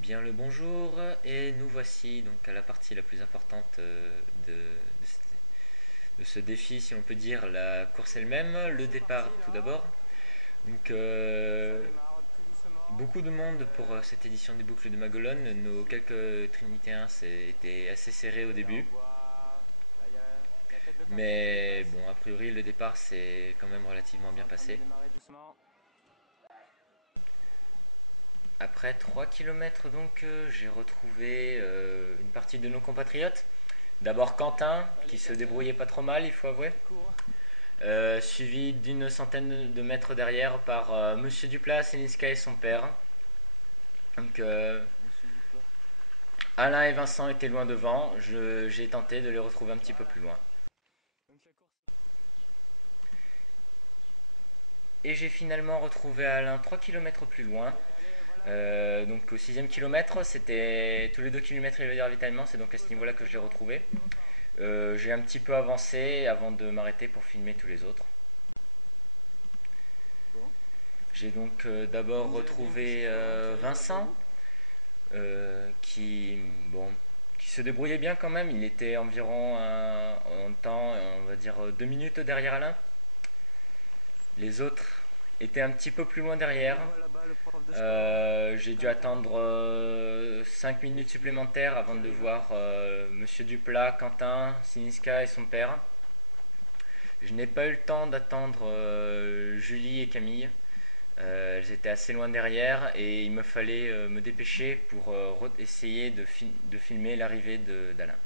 Bien le bonjour, et nous voici donc à la partie la plus importante de ce défi, si on peut dire, la course elle-même, le départ tout d'abord. Donc beaucoup de monde pour cette édition des boucles de Magolone. Nos quelques Trinitéens c'était assez serré au début, mais bon, a priori le départ s'est quand même relativement bien passé. Après 3 kilomètres donc, j'ai retrouvé une partie de nos compatriotes. D'abord Quentin, qui se débrouillait pas trop mal, il faut avouer. Suivi d'une centaine de mètres derrière par Monsieur Duplat, Séniska et son père. Donc Alain et Vincent étaient loin devant. J'ai tenté de les retrouver un petit peu plus loin. Et j'ai finalement retrouvé Alain 3 kilomètres plus loin. Donc au sixième kilomètre, c'était tous les 2 kilomètres il y avait des ravitaillements, c'est donc à ce niveau-là que je l'ai retrouvé. J'ai un petit peu avancé avant de m'arrêter pour filmer tous les autres. J'ai donc d'abord retrouvé Vincent, qui, bon, qui se débrouillait bien quand même. Il était environ en temps, on va dire 2 minutes derrière Alain. Les autres étaient un petit peu plus loin derrière. J'ai dû attendre 5 minutes supplémentaires avant de voir Monsieur Duplat, Quentin, Siniska et son père. Je n'ai pas eu le temps d'attendre Julie et Camille. Elles étaient assez loin derrière et il me fallait me dépêcher pour essayer de filmer l'arrivée d'Alain.